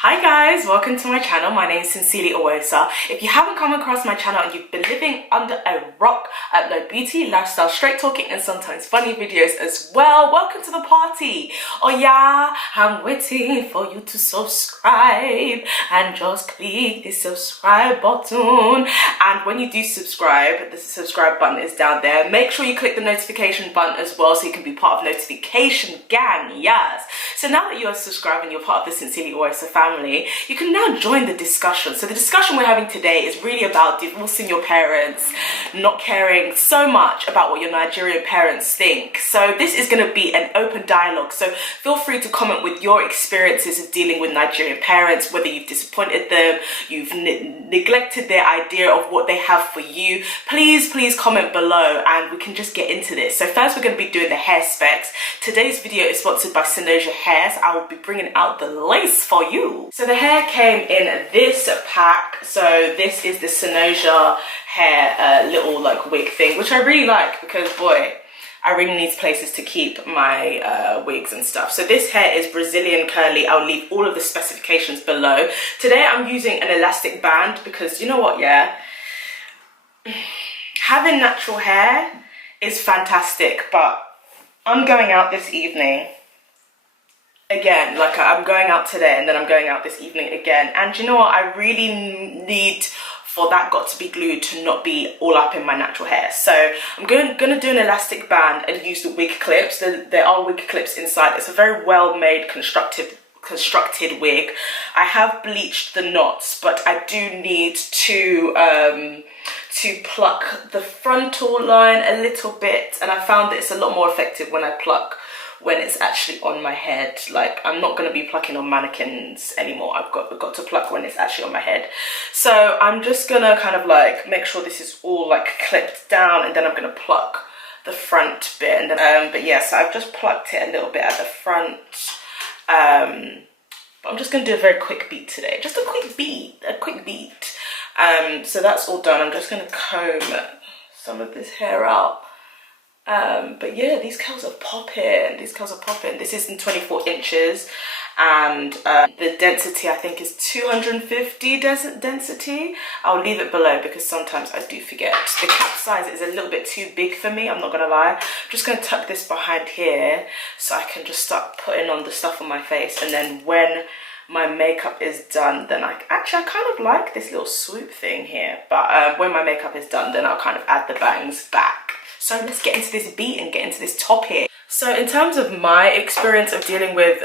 Hi guys, welcome to my channel. My name is SincerelyOghosa. If you haven't come across my channel and you've been living under a rock, I upload beauty, lifestyle, straight talking and sometimes funny videos as well. Welcome to the party. Oh yeah, I'm waiting for you to subscribe and just click the subscribe button. And when you do subscribe, the subscribe button is down there. Make sure you click the notification button as well so you can be part of notification gang. Yes. So now that you are subscribed and you're part of the SincerelyOghosa family, you can now join the discussion. So the discussion we're having today is really about divorcing your parents, not caring so much about what your Nigerian parents think. So this is going to be an open dialogue. So feel free to comment with your experiences of dealing with Nigerian parents, whether you've disappointed them, you've neglected their idea of what they have for you. Please comment below and we can just get into this. So first we're going to be doing the hair specs. Today's video is sponsored by Cynosure Hair, so I will be bringing out the lace for you. So the hair came in this pack. So this is the Cynosure Hair little like wig thing, which I really like because boy, I really need places to keep my wigs and stuff. So this hair is Brazilian curly. I'll leave all of the specifications below. Today I'm using an elastic band because you know what, yeah, having natural hair is fantastic, but I'm going out this evening again. Like I'm going out today and then I'm going out this evening again, and you know what, I really need for that got to be glued to not be all up in my natural hair. So I'm gonna do an elastic band and use the wig clips. There are wig clips inside. It's a very well made constructed wig. I have bleached the knots, but I do need to pluck the frontal line a little bit, and I found that it's a lot more effective when I pluck when it's actually on my head. Like I'm not going to be plucking on mannequins anymore. I've got to pluck when it's actually on my head. So I'm just gonna kind of like make sure this is all like clipped down, and then I'm gonna pluck the front bit, and then but yeah, so I've just plucked it a little bit at the front. But I'm just gonna do a very quick beat today, just a quick beat. So that's all done. I'm just gonna comb some of this hair out. But yeah, these curls are popping. This is in 24 inches, and the density I think is 250 density. I'll leave it below because sometimes I do forget. The cap size is a little bit too big for me, I'm not gonna lie. I'm just gonna tuck this behind here so I can just start putting on the stuff on my face, and then when my makeup is done, then I kind of like this little swoop thing here, but when my makeup is done, then I'll kind of add the bangs back. So let's get into this beat and get into this topic. So in terms of my experience of dealing with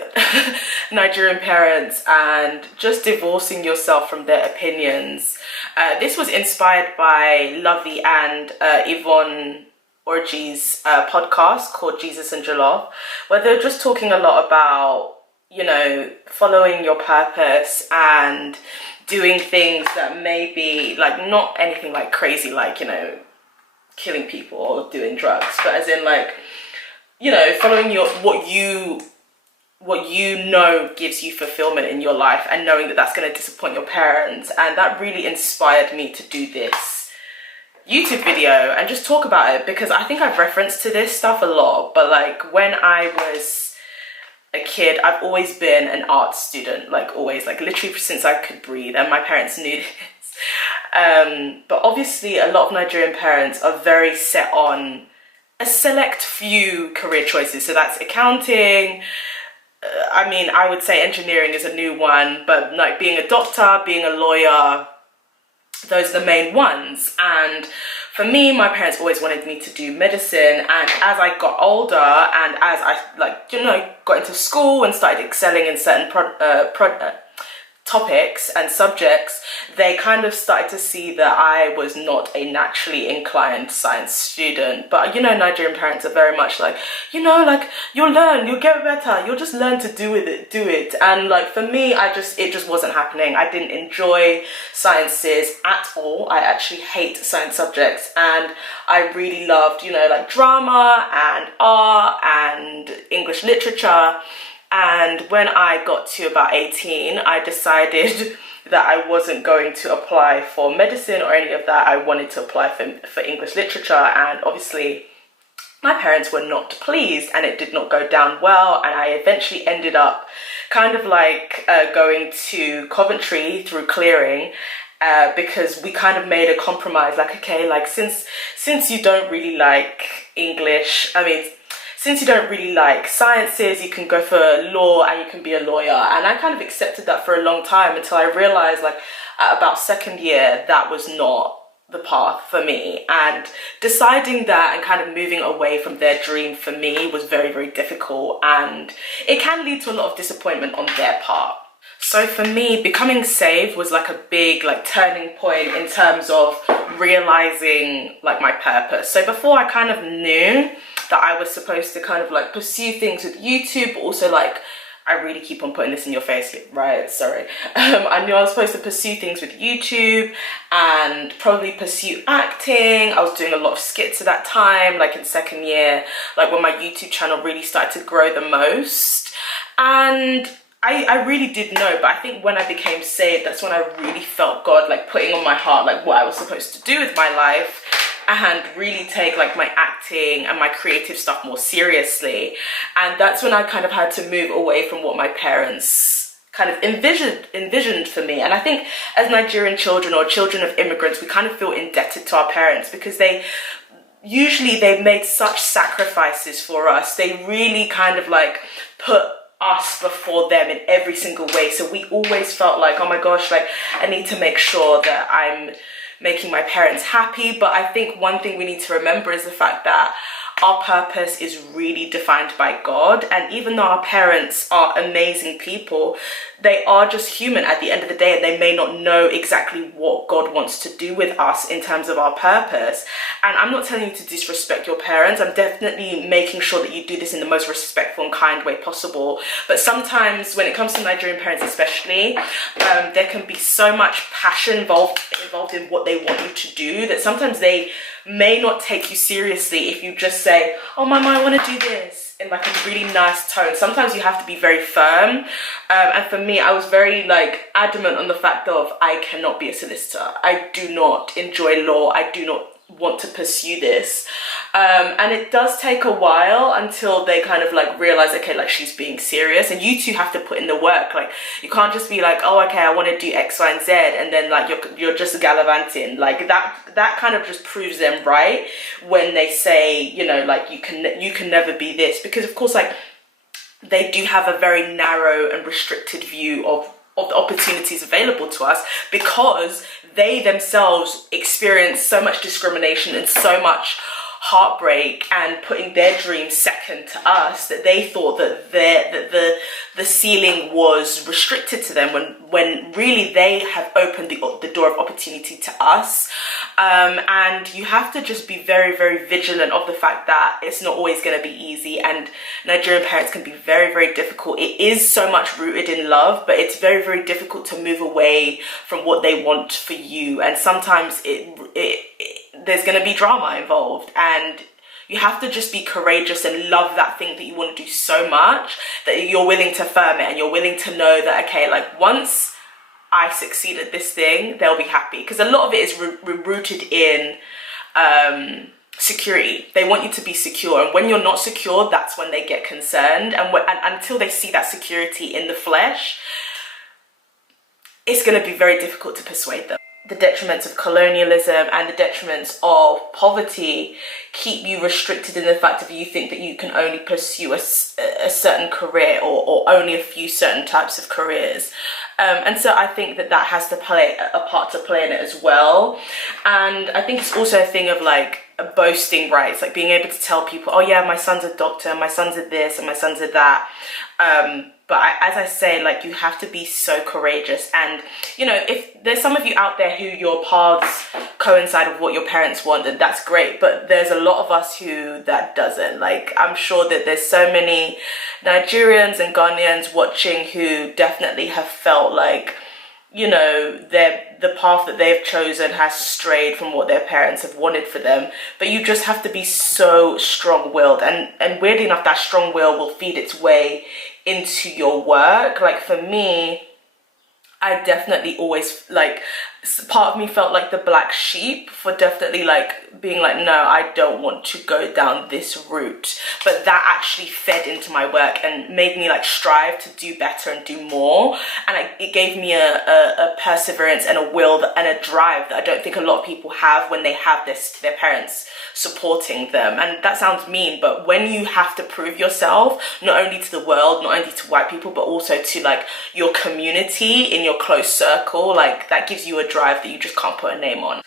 Nigerian parents and just divorcing yourself from their opinions, this was inspired by Lovey and Yvonne Orji's podcast called Jesus and Jollof, where they're just talking a lot about, you know, following your purpose and doing things that may be like not anything like crazy, like, you know, killing people or doing drugs, but as in like, you know, following your what you know gives you fulfillment in your life, and knowing that that's going to disappoint your parents. And that really inspired me to do this YouTube video and just talk about it, because I think I've referenced to this stuff a lot, but like when I was a kid, I've always been an art student, like always, like literally since I could breathe, and my parents knew this. But obviously a lot of Nigerian parents are very set on a select few career choices. So that's accounting. I mean, I would say engineering is a new one, but like being a doctor, being a lawyer, those are the main ones. And for me, my parents always wanted me to do medicine. And as I got older and as I got into school and started excelling in certain topics and subjects, they kind of started to see that I was not a naturally inclined science student. But you know, Nigerian parents are very much like, you know, like you'll learn, you'll get better, you'll just learn to do it. And like for me, it just wasn't happening. I didn't enjoy sciences at all. I actually hate science subjects, and I really loved, you know, like drama and art and English literature. And when I got to about 18, I decided that I wasn't going to apply for medicine or any of that. I wanted to apply for English literature, and obviously my parents were not pleased, and it did not go down well, and I eventually ended up kind of like going to Coventry through clearing, because we kind of made a compromise, like, okay, like since you don't really like English, I mean, since you don't really like sciences, you can go for law and you can be a lawyer. And I kind of accepted that for a long time, until I realized, like, at about second year, that was not the path for me, and deciding that and kind of moving away from their dream for me was very, very difficult, and it can lead to a lot of disappointment on their part. So for me, becoming saved was like a big like turning point in terms of realizing like my purpose. So before, I kind of knew that I was supposed to kind of like pursue things with YouTube, but also like, I really keep on putting this in your face, right? Sorry. I knew I was supposed to pursue things with YouTube and probably pursue acting. I was doing a lot of skits at that time, like in second year, like when my YouTube channel really started to grow the most. And I really did know, but I think when I became saved, that's when I really felt God like putting on my heart like what I was supposed to do with my life, and really take like my acting and my creative stuff more seriously. And that's when I kind of had to move away from what my parents kind of envisioned for me. And I think as Nigerian children or children of immigrants, we kind of feel indebted to our parents, because they've made such sacrifices for us. They really kind of like put us before them in every single way. So we always felt like, oh my gosh, like I need to make sure that I'm making my parents happy. But I think one thing we need to remember is the fact that our purpose is really defined by God. And even though our parents are amazing people, they are just human at the end of the day, and they may not know exactly what God wants to do with us in terms of our purpose. And I'm not telling you to disrespect your parents. I'm definitely making sure that you do this in the most respectful and kind way possible. But sometimes when it comes to Nigerian parents especially, there can be so much passion involved in what they want you to do, that sometimes they may not take you seriously if you just say, oh mama, I want to do this, in like a really nice tone. Sometimes you have to be very firm. And for me, I was very like adamant on the fact of, I cannot be a solicitor. I do not enjoy law. I do not want to pursue this. And it does take a while until they kind of like realize, okay, like she's being serious, and you two have to put in the work. Like you can't just be like, oh, okay, I want to do X, Y, and Z, and then like you're just gallivanting. Like that kind of just proves them right when they say, you know, like you can never be this, because of course, like they do have a very narrow and restricted view of the opportunities available to us, because they themselves experience so much discrimination and so much heartbreak and putting their dreams second to us, that they thought that the ceiling was restricted to them, when really they have opened the door of opportunity to us. And you have to just be very, very vigilant of the fact that it's not always going to be easy, and Nigerian parents can be very, very difficult. It is so much rooted in love, but it's very, very difficult to move away from what they want for you, and sometimes there's going to be drama involved, and you have to just be courageous and love that thing that you want to do so much that you're willing to firm it, and you're willing to know that, okay, like once I succeed at this thing, they'll be happy. Because a lot of it is rooted in security. They want you to be secure, and when you're not secure, that's when they get concerned. And until they see that security in the flesh, it's going to be very difficult to persuade them. The detriments of colonialism and the detriments of poverty keep you restricted in the fact of you think that you can only pursue a certain career, or only a few certain types of careers. And so I think that has to play a part to play in it as well. And I think it's also a thing of like boasting rights, like being able to tell people, oh yeah, my son's a doctor, my son's a this, and my son's a that. But as I say, like you have to be so courageous. And you know, if there's some of you out there who your paths coincide with what your parents want, then that's great. But there's a lot of us who that doesn't. Like I'm sure that there's so many Nigerians and Ghanaians watching who definitely have felt like, you know, the path that they've chosen has strayed from what their parents have wanted for them. But you just have to be so strong-willed, and weirdly enough, that strong will feed its way into your work. Like for me, I definitely always, like, part of me felt like the black sheep for definitely like being like, no, I don't want to go down this route. But that actually fed into my work and made me like strive to do better and do more. And it gave me a perseverance and a will and a drive that I don't think a lot of people have when they have their parents supporting them. And that sounds mean, but when you have to prove yourself, not only to the world, not only to white people, but also to like your community in your close circle, like that gives you a drive that you just can't put a name on.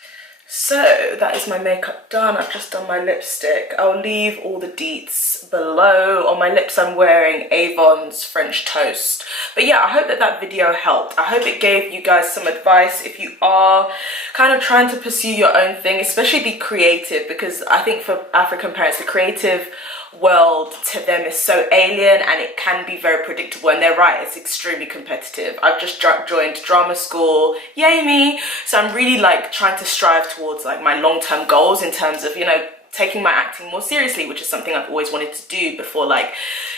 So that is my makeup done. I've just done my lipstick. I'll leave all the deets below. On my lips I'm wearing Avon's French Toast. But yeah, I hope that video helped. I hope it gave you guys some advice if you are kind of trying to pursue your own thing, especially be creative, because I think for African parents, the creative world to them is so alien and it can be very predictable, and they're right, it's extremely competitive. I've just joined drama school, yay me, so I'm really like trying to strive towards like my long-term goals in terms of, you know, taking my acting more seriously, which is something I've always wanted to do before, like,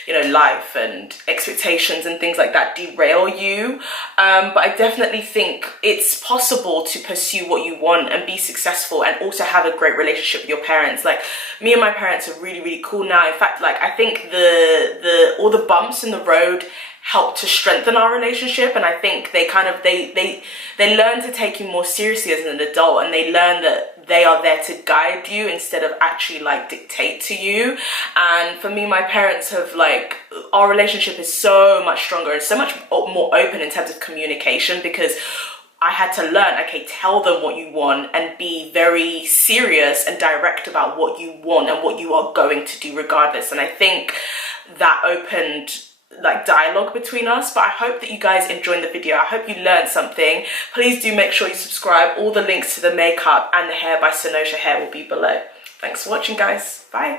you know, life and expectations and things like that derail you. But I definitely think it's possible to pursue what you want and be successful and also have a great relationship with your parents. Like, me and my parents are really, really cool now. In fact, like, I think all the bumps in the road help to strengthen our relationship, and I think they kind of they learn to take you more seriously as an adult, and they learn that they are there to guide you instead of actually like dictate to you. And for me, my parents have like, our relationship is so much stronger and so much more open in terms of communication, because I had to learn, okay, tell them what you want and be very serious and direct about what you want and what you are going to do regardless. And I think that opened like dialogue between us. But I hope that you guys enjoyed the video. I hope you learned something. Please do make sure you subscribe. All the links to the makeup and the hair by Cynosure Hair will be below. Thanks for watching, guys. Bye.